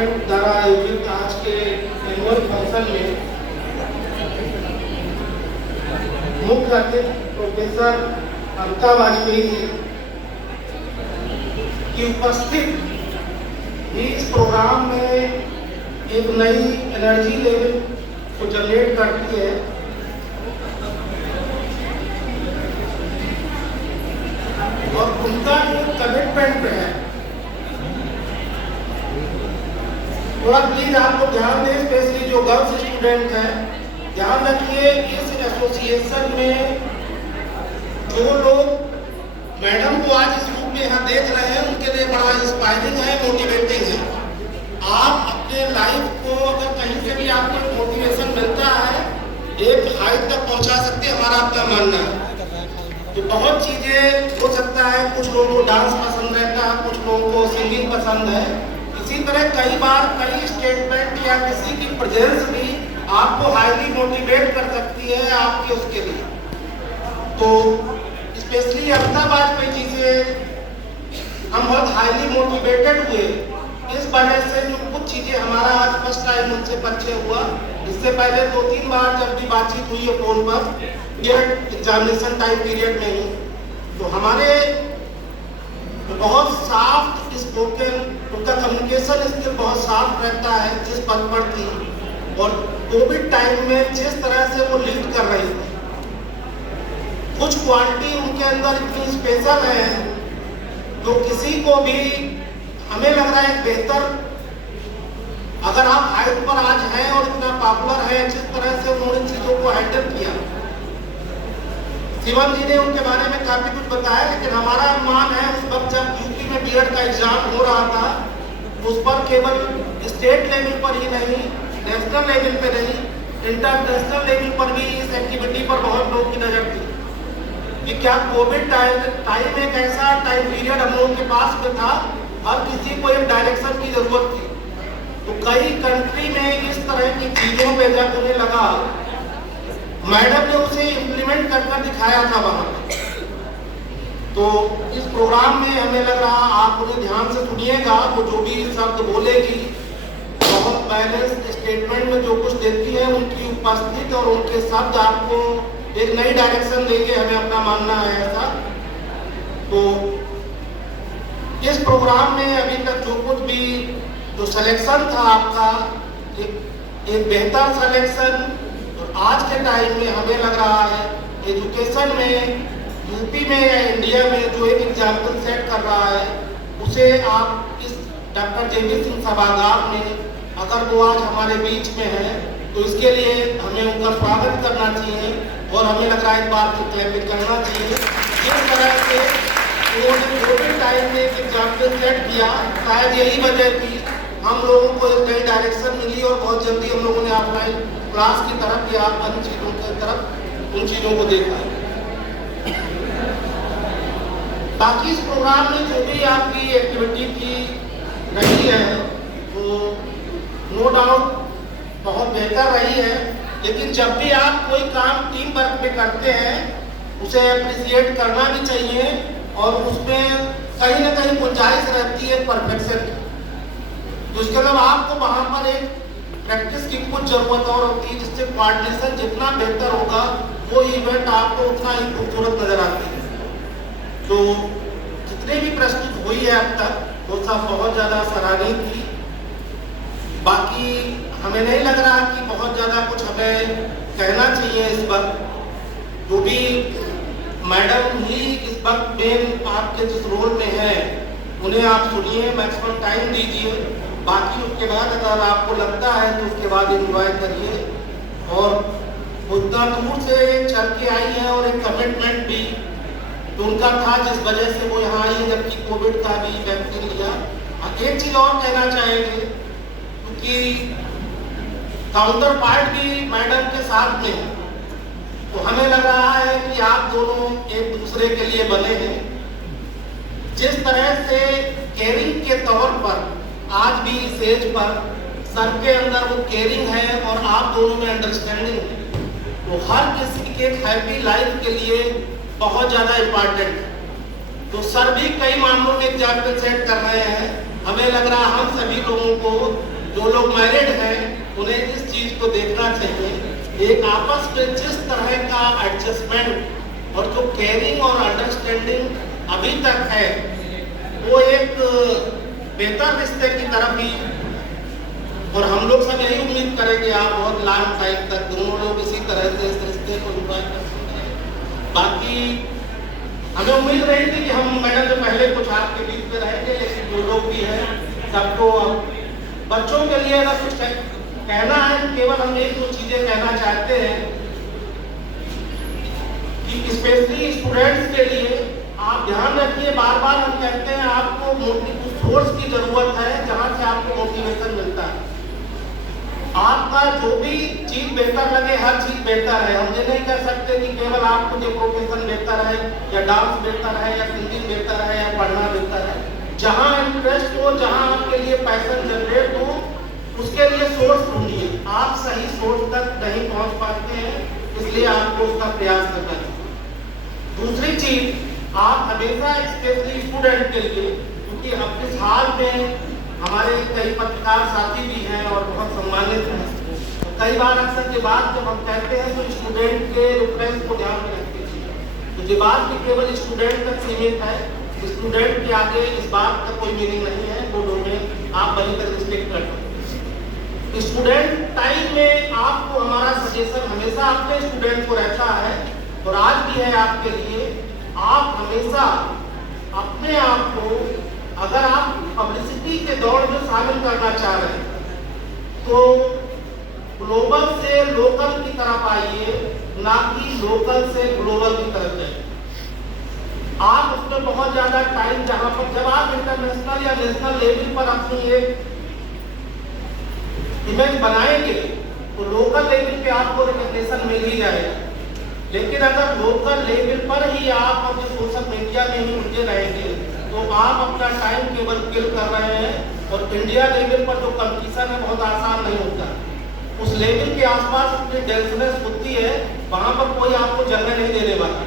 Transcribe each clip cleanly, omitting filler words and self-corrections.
Department द्वारा आयोजित आज के एनुअल फंक्शन में मुख्य अतिथि प्रोफेसर अमिता वाजपेयी जी की उपस्थित भी इस प्रोग्राम में एक नई एनर्जी लेवल को जनरेट करती है। और उनका जो कमिटमेंट है, थोड़ा प्लीज आप लोग ध्यान दें, स्पेशली जो गर्ल्स स्टूडेंट हैं, ध्यान रखिए। इस एसोसिएशन में जो लोग मैडम को आज इस रूप में यहाँ देख रहे हैं, उनके लिए बड़ा इंस्पायरिंग है, मोटिवेटिंग है। आप अपने लाइफ को अगर कहीं से भी आपको मोटिवेशन मिलता है, एक हाइट तक पहुँचा सकते हैं, हमारा अपना मानना है। तो बहुत चीज़ें हो सकता है, कुछ लोगों को डांस पसंद रहता है, कुछ लोगों को सिंगिंग पसंद है। इसी तरह कई बार कई स्टेटमेंट या किसी की प्रेजेंस भी आपको हाईली मोटिवेट कर सकती है आपके उसके लिए। तो स्पेशली अमिता वाजपेयी जी से हम बहुत हाईली मोटिवेटेड हुए। इस वजह से जो कुछ चीज़ें हमारा आज फर्स्ट टाइम उनसे परिचय हुआ, इससे पहले 2-3 बार जब भी बातचीत हुई है फोन पर एग्जामिनेशन टाइम पीरियड में ही, तो हमारे बहुत साफ स्पोकन, उनका कम्युनिकेशन स्किल बहुत साफ रहता है जिस पद पर थी। और कोविड टाइम में जिस तरह से वो लीड कर रही थी, कुछ क्वालिटी उनके अंदर इतनी स्पेशल है जो किसी को भी, हमें लग रहा है बेहतर, अगर आप हाइट पर आज हैं और इतना पॉपुलर है, जिस तरह से उन्होंने चीजों को हैंडल किया। शिवम जी ने उनके बारे में काफी कुछ बताया, लेकिन हमारा अनुमान है उस वक्त जब यूपी में बीएड का एग्जाम हो रहा था, उस पर केवल स्टेट लेवल पर ही नहीं, नेशनल लेवल पे नहीं, इंटरनेशनल लेवल पर भी इस एक्टिविटी पर बहुत लोग की नजर थी कि क्या कोविड टाइम एक ऐसा टाइम पीरियड हम लोगों के पास में था, हर किसी को एक डायरेक्शन की जरूरत थी। तो कई कंट्री में इस तरह की चीजों पे जब उन्हें लगा, मैडम ने उसे इम्प्लीमेंट करके दिखाया था वहां। तो इस प्रोग्राम में हमें लग रहा, आप उन्हें ध्यान से सुनिएगा, वो जो भी शब्द बोलेगी बहुत बैलेंस स्टेटमेंट में जो कुछ देती है, उनकी उपस्थिति और उनके शब्द आपको एक नई डायरेक्शन देंगे, हमें अपना मानना है ऐसा। तो इस प्रोग्राम में अभी तक जो कुछ भी जो सिलेक्शन था आपका, एक बेहतर सिलेक्शन, और आज के टाइम में हमें लग रहा है एजुकेशन में यूपी में या इंडिया में जो एक एग्जाम्पल सेट कर रहा है, उसे आप इस डॉक्टर जेबी सिंह सभागार में, अगर वो आज हमारे बीच में है, तो इसके लिए हमें उनका स्वागत करना चाहिए और हमें लग रहा है एक बार क्लैपिंग करना चाहिए। जिस तरह से उन्होंने कोविड टाइम में एक एग्जाम्पल सेट किया, शायद यही वजह थी हम लोगों को एक नई डायरेक्शन मिली और बहुत जल्दी हम लोगों ने ऑफलाइन क्लास की तरफ या अन्य चीज़ों की तरफ उन चीज़ों को देखा। बाकी इस प्रोग्राम में जो भी आपकी एक्टिविटी की रही है, वो नो डाउट बहुत बेहतर रही है, लेकिन जब भी आप कोई काम टीम वर्क में करते हैं, उसे अप्रिशिएट करना भी चाहिए और उसमें कहीं ना कहीं गुंजाइश रहती है परफेक्शन की। तो इसके अलावा आपको वहाँ पर एक प्रैक्टिस की कुछ जरूरत और होती है, जिससे कोऑर्डिनेशन जितना बेहतर होगा, वो इवेंट आपको उतना ही खूबसूरत नजर आती है। तो जितने भी प्रस्तुत हुई है अब तक, वो सब बहुत ज़्यादा सराहनीय थी। बाकी हमें नहीं लग रहा कि बहुत ज़्यादा कुछ हमें कहना चाहिए इस वक्त। जो भी मैडम ही इस वक्त मेन आपके जिस रोल में है, उन्हें आप सुनिए, मैक्सिमम टाइम दीजिए। बाकी उसके बाद अगर आपको लगता है तो उसके बाद एंजॉय करिए। और उतना दूर से चल के आई है और एक कमिटमेंट भी तो उनका था, जिस वजह से वो यहाँ आई है, जबकि कोविड का भी वैक्सीन लिया। एक चीज़ और कहना चाहेंगे, क्योंकि काउंटर पार्ट भी मैडम के साथ में, तो हमें लग रहा है कि आप दोनों एक दूसरे के लिए बने हैं। जिस तरह से केयरिंग के तौर पर आज भी इस एज पर सर के अंदर वो केयरिंग है और आप दोनों में अंडरस्टैंडिंग है, तो हर किसी के हैप्पी लाइफ के लिए बहुत ज़्यादा इम्पॉर्टेंट है। तो सर भी कई मामलों में एग्जाम्पल सेट कर रहे हैं। हमें लग रहा हम सभी लोगों को जो लोग मैरिड हैं उन्हें इस चीज को देखना चाहिए। एक आपस में जिस तरह का एडजस्टमेंट और जो केयरिंग और अंडरस्टैंडिंग अभी तक है वो एक बेहतर रिश्ते की तरफ ही, और हम लोग सब यही उम्मीद करेंगे आप बहुत लॉन्ग टाइम तक दोनों लोग इसी तरह से इस रिश्ते को एंजॉय कर सकते हैं। बाकी हमें उम्मीद रही थी कि हम मैडम से पहले कुछ आपके बीच में रहेंगे, लेकिन जो लोग भी हैं सबको बच्चों के लिए अगर कुछ कहना है, केवल हम एक दो चीजें कहना चाहते हैं कि स्पेशली स्टूडेंट्स के लिए आप ध्यान रखिए, बार बार हम कहते हैं आपको सोर्स की जरूरत है जहां से आपको मोटिवेशन मिलता है। आपका जो भी चीज बेहतर लगे, हर चीज बेहतर है। हम ये नहीं कह सकते कि केवल आपको जो प्रोफेशन बेहतर है या डांस बेहतर है या सिंगिंग बेहतर है या पढ़ना बेहतर है, जहां इंटरेस्ट हो, जहां आपके लिए पैशन जनरेट हो, उसके लिए सोर्स ढूंढिए। आप सही सोर्स तक नहीं पहुंच पाते हैं, इसलिए आपको उसका प्रयास करना चाहिए। दूसरी चीज, आप हमेशा स्पेशली स्टूडेंट के लिए, क्योंकि अब इस हाल में हमारे कई पत्रकार साथी भी हैं और बहुत सम्मानित हैं, तो कई बार अक्सर ये बात जब हम कहते हैं तो स्टूडेंट के रेफरेंस को ध्यान में रखते हैं, तो ये बात भी केवल स्टूडेंट तक सीमित है। स्टूडेंट के आगे इस बात का कोई मीनिंग नहीं है, वो डोमेन आप बनी तरह रिस्पेक्ट कर सकते हैं। स्टूडेंट टाइम में आपको हमारा सजेशन हमेशा अपने स्टूडेंट को रहता है और आज भी है आपके लिए, आप हमेशा अपने आप को, अगर आप पब्लिसिटी के दौड़ में शामिल करना चाह रहे हैं तो ग्लोबल से लोकल की तरफ आइए, ना कि लोकल से ग्लोबल की तरफ जाइए। आप उसमें बहुत ज्यादा टाइम, जहां पर जब आप इंटरनेशनल या नेशनल लेवल पर अपनी एक इमेज बनाएंगे तो लोकल लेवल पे आपको रिकॉग्निशन मिल ही जाएगा। लेकिन अगर लोकल लेवल पर ही आप अपने सोशल मीडिया में ही उलझे रहेंगे तो आप अपना टाइम केवल किल कर रहे हैं, और इंडिया लेवल पर जो कंपटीशन है बहुत आसान नहीं होता। उस लेवल के आसपास अपनी डेंसनेस होती है, वहां पर कोई आपको जगह नहीं देने वाला।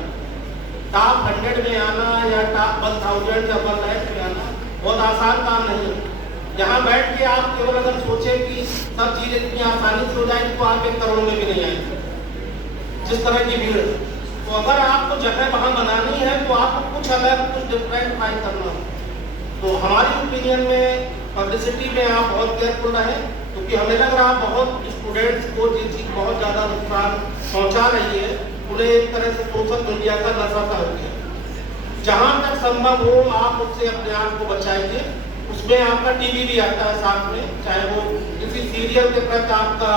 टॉप 100 में आना या टॉप 1000 या 1 लाख में आना बहुत आसान काम नहीं है। यहाँ बैठ के आप केवल अगर सोचे कि सब चीजें इतनी आसानी से हो जाएगी तो आप 1 करोड़ में भी नहीं आएंगे, जिस तरह की भीड़। तो अगर आपको जगह वहां बनानी है तो आपको कुछ अलग, कुछ डिफरेंट फाइंड करना है। तो हमारी ओपिनियन में पब्लिसिटी में आप बहुत केयरफुल रहें, क्योंकि हमें लग रहा बहुत स्टूडेंट्स को ये चीज बहुत ज्यादा नुकसान पहुंचा रही है, उन्हें एक तरह से सोशल मीडिया का नशा सा हो गया। जहां तक संभव हो आप उससे अपने आप को बचाइए। उसमें आपका टीवी भी आता है साथ में, चाहे वो किसी सीरियल के प्रति आपका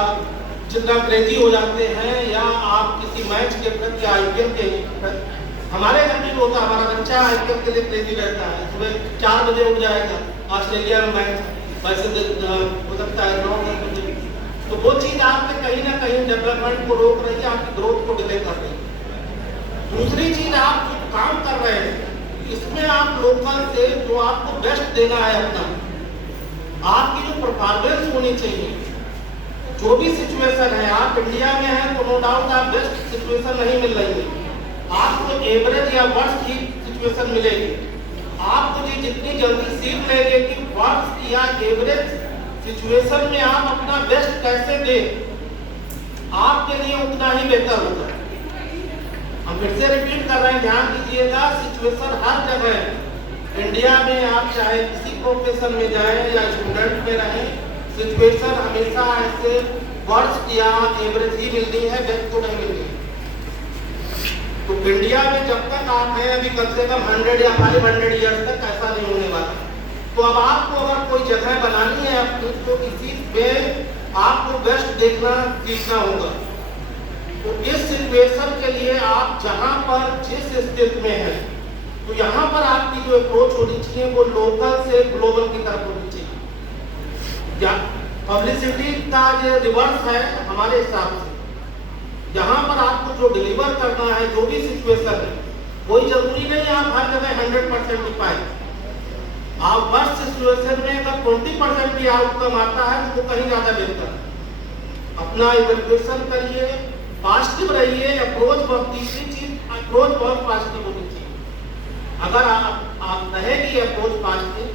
जितना क्रेजी हो जाते हैं या आप किसी मैच के प्रति, आईपीएल के प्रति। हमारे घर में होता है, हमारा बच्चा आईपीएल के लिए क्रेजी रहता है, सुबह 4 बजे उठ जाएगा, ऑस्ट्रेलिया में मैच, वैसे हो सकता है 9-10 बजे। तो वो चीज आपके कहीं ना कहीं डेवलपमेंट को रोक रही है, आपकी ग्रोथ को डिले कर रही है। दूसरी चीज, आप जो काम कर रहे हैं इसमें आप लोकल से जो आपको बेस्ट देना है अपना, आपकी जो परफॉर्मेंस होनी चाहिए, जो भी सिचुएशन है, आप इंडिया में हैं तो नो डाउट आप बेस्ट सिचुएशन नहीं मिल रही है, आपको एवरेज या वर्स्ट ही सिचुएशन मिलेगी। आपको ये जितनी जल्दी सीख लेंगे कि वर्स्ट या एवरेज सिचुएशन में आप अपना बेस्ट कैसे दें, आपके लिए उतना ही बेहतर होगा। हम फिर से रिपीट कर रहे हैं, ध्यान दीजिएगा, सिचुएशन हर जगह इंडिया में, आप चाहे किसी प्रोफेशन में जाएं या स्टूडेंट में रहें, सिचुएशन हमेशा ऐसे वर्स्ट या एवरेज ही मिलती है, बेस्ट तो नहीं मिलती। तो इंडिया में जब तक आप हैं अभी कम से कम 100 या 500 ईयर्स तक ऐसा नहीं होने वाला। तो अब आपको अगर कोई जगह बनानी है अपनी, तो इसी में आपको बेस्ट देखना सीखना होगा। तो इस सिचुएशन के लिए आप जहां पर जिस स्थिति में हैं, तो यहाँ पर आपकी जो अप्रोच होनी चाहिए वो लोकल से ग्लोबल की तरफ होनी चाहिए। पब्लिसिटी का ये रिवर्स है हमारे हिसाब से। यहाँ पर आपको जो डिलीवर करना है, जो भी सिचुएशन है, कोई जरूरी नहीं आप हर जगह 100% लिख पाए। आप बस सिचुएशन में अगर 20% भी आउटकम आता है तो वो कहीं ज्यादा बेहतर है। अपना इवैल्यूएशन करिए, पॉजिटिव रहिए, अप्रोच बहुत, तीसरी चीज अप्रोच बहुत पॉजिटिव होनी चाहिए। अगर आप रहेगी अप्रोच पॉजिटिव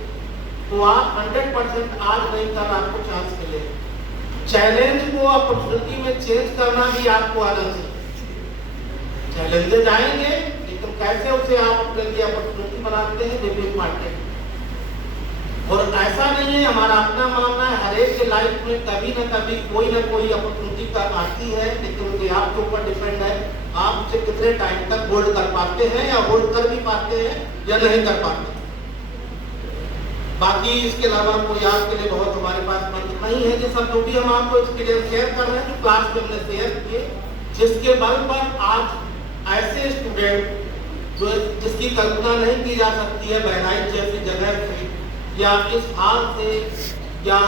तो आप 100% आज नहीं कल आपको चांस मिलेगा। चैलेंज को अपॉर्चुनिटी में चेंज करना भी आपको आना चाहिए। चैलेंजेस आएंगे, लेकिन कैसे उसे आप अपने लिए अपॉर्चुनिटी बनाते हैं, डिफरेंट मार्केट। और ऐसा नहीं है, हमारा अपना मानना है, हर एक के लाइफ में कभी ना कभी कोई ना कोई अपॉर्चुनिटी का आती है, लेकिन उसे आपके ऊपर डिपेंड है आप उसे कितने टाइम तक होल्ड कर पाते हैं, या होल्ड कर भी पाते हैं या नहीं कर पाते। बाकी इसके अलावा कोई आपके लिए बहुत हमारे पास मंत्र नहीं है। कि सब जो भी हम आपको एक्सपीरियंस शेयर कर रहे हैं, जो क्लास में हमने शेयर किए, जिसके बल पर आज ऐसे स्टूडेंट जो जिसकी कल्पना नहीं की जा सकती है बहराइच जैसी जगह से, या इस हाल से, या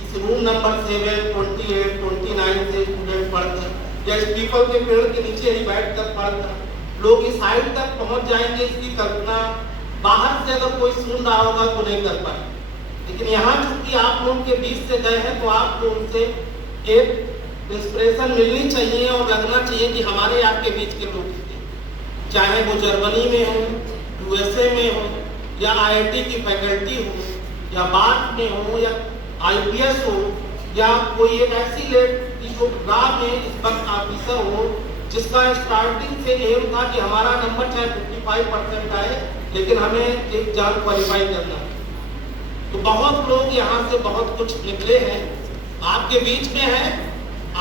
इस रूम नंबर 7, 28, 29 से स्टूडेंट पढ़कर, या इस पीपल के पेड़ के नीचे ही बैठकर पढ़कर लोग इस हाइट तक पहुंच जाएंगे, इसकी कल्पना बाहर से अगर कोई सुन रहा होगा तो नहीं कर पाए। लेकिन यहाँ चूंकि आप लोग के बीच से गए हैं, तो आपको उनसे एक इंस्पिरेशन मिलनी चाहिए और लगना चाहिए कि हमारे आपके बीच के लोग थे, चाहे वो जर्मनी में हो, USA में हो, या IIT की फैकल्टी हो, या बात में हो, या IPS हो, या कोई एक ऐसी लेडी जो गाँव में इस वक्त ऑफिसर हो, जिसका स्टार्टिंग से एम था कि हमारा नंबर चाहे 55% आए, लेकिन हमें एक जान क्वालिफाई करना। तो बहुत लोग यहाँ से बहुत कुछ निकले हैं, आपके बीच में हैं,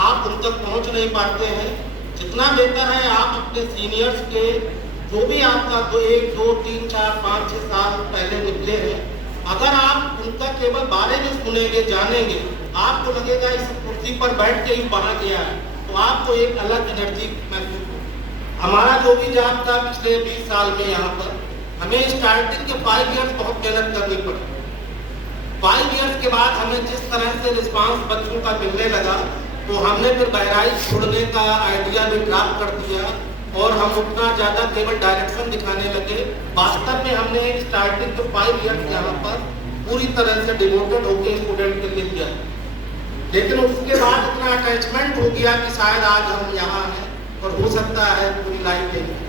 आप उन तक पहुँच नहीं पाते हैं। जितना बेहतर है आप अपने सीनियर्स के, जो भी आपका 1, 2, 3, 4, 5, 6 साल पहले निकले हैं, अगर आप उनका केवल बारे में सुनेंगे, जानेंगे, आपको लगेगा इस कुर्सी पर बैठ के ही वहाँ गया है, तो आपको एक अलग एनर्जी महसूस हो। हमारा जो भी जॉब था पिछले 20 साल में यहाँ पर, हमें स्टार्टिंग के 5 इयर्स बहुत मेहनत करनी पड़ी। 5 इयर्स के बाद हमें जिस तरह से रिस्पांस बच्चों का मिलने लगा, तो हमने फिर बहराइच छोड़ने का आइडिया भी ड्राफ्ट कर दिया, और हम उतना ज़्यादा केवल डायरेक्शन दिखाने लगे। वास्तव में हमने स्टार्टिंग के 5 इयर्स यहाँ पर पूरी तरह से डिवोटेड होकर स्टूडेंट के लिए दिया, लेकिन उसके बाद इतना अटैचमेंट हो गया कि शायद आज हम यहाँ हैं, और हो सकता है पूरी लाइफ में।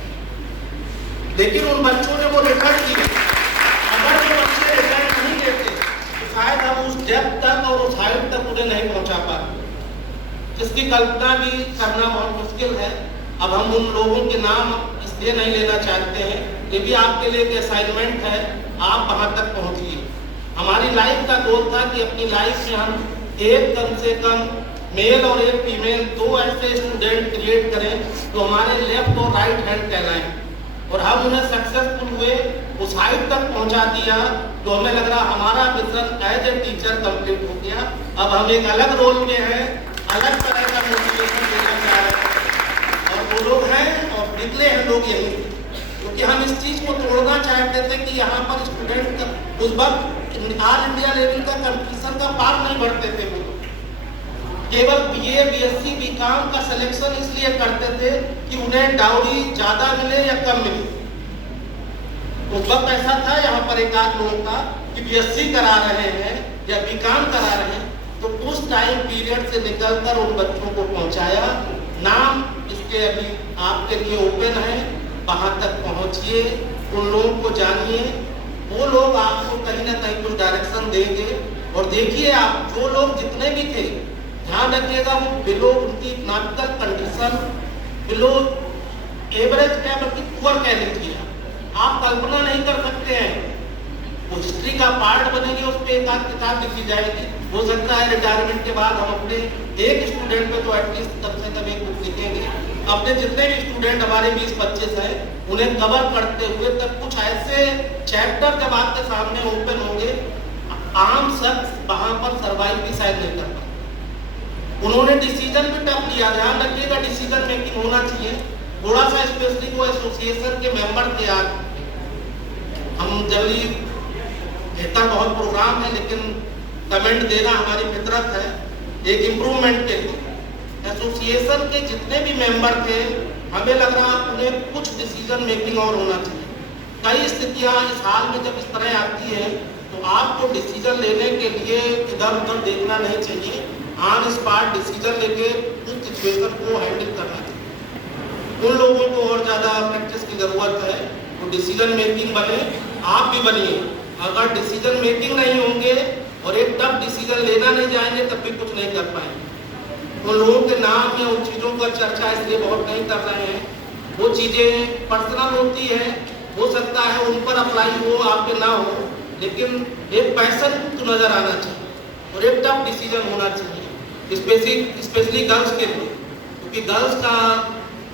लेकिन उन बच्चों ने वो रिटर्न की, अगर वो बच्चे रिटर्न नहीं देते तो शायद हम उस डेप्थ तक और उस हाइट तक उन्हें नहीं पहुँचा पाते, जिसकी कल्पना भी करना बहुत मुश्किल है। अब हम उन लोगों के नाम इसलिए नहीं लेना चाहते हैं, ये भी आपके लिए एक असाइनमेंट है, आप वहाँ तक पहुँचिए। हमारी लाइफ का गोल था कि अपनी लाइफ में हम एक कम से कम मेल और एक फीमेल 2 ऐसे स्टूडेंट क्रिएट करें जो हमारे लेफ्ट और राइट हैंड कहलाएं, और हम उन्हें सक्सेसफुल हुए, उस हाइट तक पहुंचा दिया, तो हमें लग रहा हमारा mission as a teacher complete हो गया। अब हम एक अलग रोल में हैं, अलग तरह का मोटिवेशन देना चाह रहे हैं, और वो लोग हैं और निकले हैं लोग यही, क्योंकि हम इस चीज़ को तोड़ना चाहते थे कि यहाँ पर स्टूडेंट का उस वक्त ऑल इंडिया लेवल का कंपटीशन का पार नहीं बढ़ते थे। वो केवल BA, BSc, BCom का सिलेक्शन इसलिए करते थे कि उन्हें डाउरी ज़्यादा मिले या कम मिले। उस वक्त ऐसा था, यहाँ पर एक आध लोगों का कि BSc करा रहे हैं या BCom करा रहे हैं, तो उस टाइम पीरियड से निकलकर उन बच्चों को पहुँचाया। नाम इसके अभी आपके लिए ओपन है, वहाँ तक पहुँचिए, उन लोगों को जानिए, वो लोग आपको कहीं ना कहीं कुछ डायरेक्शन देंगे। और देखिए आप जो लोग जितने भी थे, ध्यान रखिएगा वो बिलो उनकी इकोनॉमिकल कंडीशन बिलो एवरेज क्या बल्कि पुअर कह लीजिए, आप कल्पना नहीं कर सकते हैं। वो हिस्ट्री का पार्ट बनेगी, उस पर एक आध किताब लिखी जाएगी। हो सकता है रिटायरमेंट के बाद हम अपने एक स्टूडेंट पे तो एटलीस्ट कम से कम एक बुक लिखेंगे। अपने जितने भी स्टूडेंट हमारे 20-25 हैं, उन्हें कवर करते हुए तक कुछ ऐसे चैप्टर जब आपके सामने ओपन होंगे, आम शख्स वहाँ पर सर्वाइव भी शायद नहीं कर पाए। उन्होंने डिसीजन भी टफ लिया, ध्यान रखिएगा डिसीजन मेकिंग होना चाहिए थोड़ा सा, स्पेशली वो एसोसिएशन के मेंबर थे। आज हम जल्दी बेहतर बहुत प्रोग्राम है, लेकिन कमेंट देना हमारी फितरत है एक इम्प्रूवमेंट के लिए। एसोसिएशन के जितने भी मेंबर थे, हमें लग रहा उन्हें कुछ डिसीजन मेकिंग और होना चाहिए। कई स्थितियाँ इस हाल में जब इस तरह आती है, तो आपको डिसीजन लेने के लिए इधर उधर देखना नहीं चाहिए, ऑन स्पॉट डिसीजन लेके उस सिचुएशन को हैंडल करना चाहिए। उन लोगों को और ज़्यादा प्रैक्टिस की ज़रूरत है, तो डिसीजन मेकिंग बने, आप भी बनिए। अगर डिसीजन मेकिंग नहीं होंगे और एक टफ डिसीजन लेना नहीं जाएंगे तब भी कुछ नहीं कर पाएंगे। उन लोगों के नाम या उन चीज़ों पर चर्चा इसलिए बहुत नहीं कर रहे हैं, वो चीज़ें पर्सनल होती है, हो सकता है उन पर अप्लाई हो, आप पे ना हो, लेकिन एक पैशन तो नज़र आना चाहिए और एक टफ डिसीजन होना चाहिए, स्पेशली गर्ल्स के लिए, क्योंकि गर्ल्स का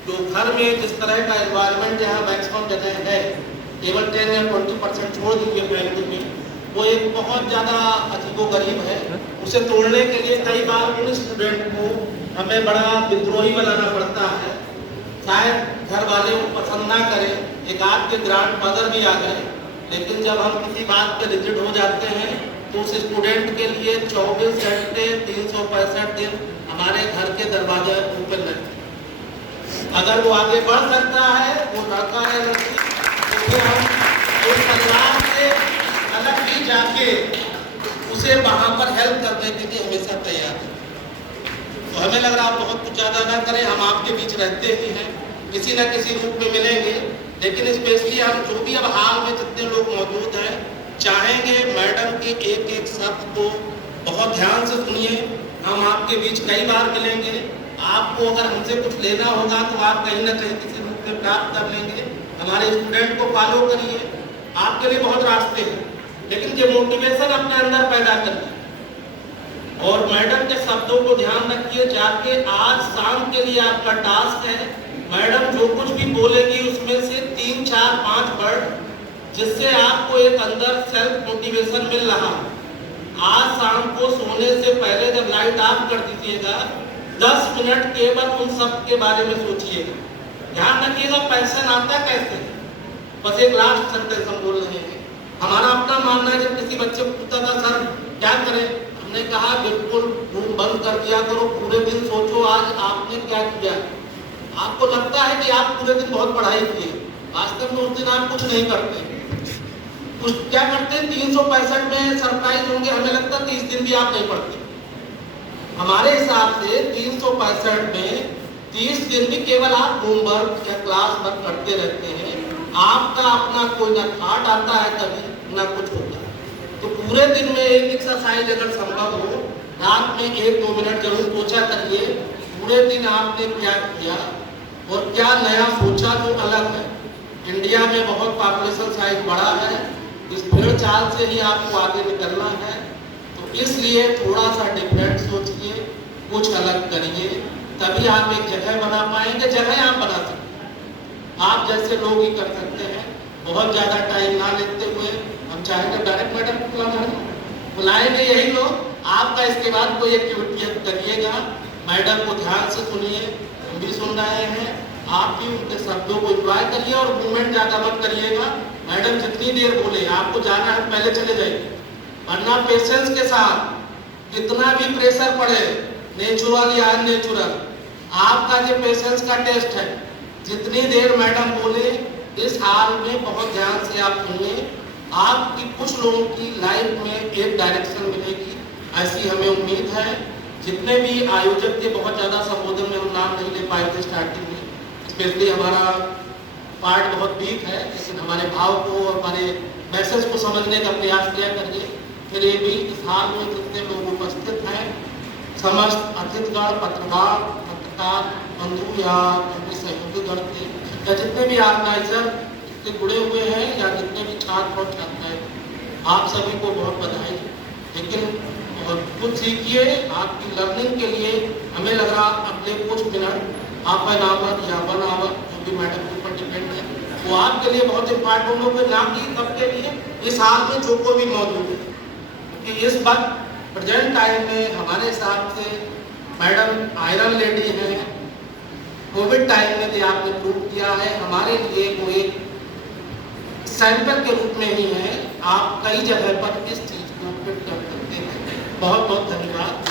जो घर में जिस तरह का एनवायरनमेंट जहाँ मैक्सिमम जगह है, केवल 10 या 20% छोड़ दीजिए फैमिली में, वो एक बहुत ज़्यादा अजीबोगरीब है। उसे तोड़ने के लिए कई बार उन स्टूडेंट को हमें बड़ा विद्रोही बनाना पड़ता है। शायद घर वाले वो पसंद ना करें, एक आध के ग्रैंडफादर भी आ गए, लेकिन जब हम किसी बात पे रिजिड हो जाते हैं तो उस स्टूडेंट के लिए 24 घंटे 365 दिन हमारे घर के दरवाजे ओपन रहते हैं। अगर वो आगे बढ़ सकता है, वो लड़का है लड़की, तो फिर हम उस परिवार से अलग भी जाके उसे वहाँ पर हेल्प करने के लिए हमेशा तैयार हैं। तो हमें लग रहा आप बहुत कुछ ज़्यादा ना करें, हम आपके बीच रहते ही हैं, किसी न किसी रूप में मिलेंगे, लेकिन स्पेशली हम जो भी अब हाल में जितने लोग मौजूद हैं चाहेंगे मैडम के एक एक शब्द को बहुत ध्यान से सुनिए। हम आपके बीच कई बार मिलेंगे, आपको अगर हमसे कुछ लेना होगा तो आप कहीं ना कहीं किसी रूप में प्राप्त कर लेंगे। हमारे स्टूडेंट को फॉलो करिए, आपके लिए बहुत रास्ते हैं, लेकिन ये मोटिवेशन अपने अंदर पैदा करिए और मैडम के शब्दों को ध्यान रखिए। जाके आज शाम के लिए आपका टास्क है, मैडम जो कुछ भी बोलेगी उसमें से 3, 4, 5 वर्ड जिससे आपको एक अंदर सेल्फ मोटिवेशन मिल रहा। आज शाम को सोने से पहले जब लाइट ऑफ कर दीजिएगा 10 मिनट केवल उन सब के बारे में सोचिएगा। ध्यान रखिएगा पैशन आता कैसे। बस एक लास्ट सेंटेंस हम बोल रहे हैं, हमारा अपना मानना है। जब किसी बच्चे को पूछता था सर क्या करें, हमने कहा बिल्कुल रूम बंद कर दिया करो, पूरे दिन सोचो आज आपने क्या किया। आपको लगता है कि आप पूरे दिन बहुत पढ़ाई किए, वास्तव में उस दिन आप कुछ नहीं करते। कुछ क्या करते हैं 365 में सरप्राइज होंगे, हमें लगता है 30 दिन भी आप नहीं पढ़ते। हमारे हिसाब से 365 में 30 दिन भी केवल आप होमवर्क या क्लास वर्क करते रहते हैं। आपका अपना कोई ना थाट आता है कभी ना कुछ होता है। तो पूरे दिन में एक एक्सरसाइज अगर संभव हो, रात में 1-2 मिनट जरूर सोचा करिए पूरे दिन आपने क्या किया और क्या नया सोचा जो अलग है। इंडिया में बहुत पॉपुलेशन साइज बड़ा है, इस भेड़ चाल से ही आपको आगे निकलना है। तो इसलिए थोड़ा सा डिफरेंट सोचिए, कुछ अलग करिए, तभी आप एक जगह बना पाएंगे। जगह आप बना सकते हैं, आप जैसे लोग ही कर सकते हैं। बहुत ज़्यादा टाइम ना लेते हुए हम चाहें तो डायरेक्ट मैडम को बुलाएंगे यही लोग। आपका इसके बाद कोई एक्टिविटी करिएगा, मैडम को ध्यान से सुनिए, हम भी सुन रहे हैं, आप भी उनके शब्दों को एंजॉय करिए और मूवमेंट ज़्यादा मत करिएगा। मैडम जितनी देर बोले, आपको जाना है पहले चले जाइए, वरना पेशेंस के साथ कितना भी प्रेशर पड़े, नेचुरल या अननेचुरल, आपका जो पेशेंस का टेस्ट है। जितनी देर मैडम बोले इस हाल में बहुत ध्यान से आप सुनिए, आपकी कुछ लोगों की लाइफ में एक डायरेक्शन मिलेगी, ऐसी हमें उम्मीद है। जितने भी आयोजक थे, बहुत ज़्यादा संबोधन में हम नाम नहीं ले पाए थे स्टार्टिंग में, स्पेशली हमारा पार्ट बहुत वीक है, लेकिन हमारे भाव को और हमारे मैसेज को समझने का प्रयास किया करिए। फिर ये भी इस हाल में जितने लोग उपस्थित हैं, समस्त अतिथिगण, पत्रकार बंधु या सहयोगीगण थे, या जितने भी ऑर्गेनाइजर से जुड़े हुए हैं, या जितने भी छात्र और छात्राएं, आप सभी को बहुत बधाई। लेकिन कुछ सीखिए, आपकी लर्निंग के लिए हमें लग रहा अगले कुछ मिनट आप एन आवर या 1 आवर, जो भी मैडम के ऊपर डिपेंड है, वो आपके लिए बहुत इम्पॉर्टेंट होगा, ना कि सबके लिए इस हाल में जो कोई भी मौजूद है। क्योंकि इस वक्त प्रेजेंट टाइम में हमारे हिसाब से मैडम आयरन लेडी है, कोविड टाइम में भी आपने प्रूव किया है, हमारे लिए वो एक सैंपल के रूप में ही है। आप कई जगह पर इस चीज़ को फिट कर सकते हैं। बहुत बहुत धन्यवाद।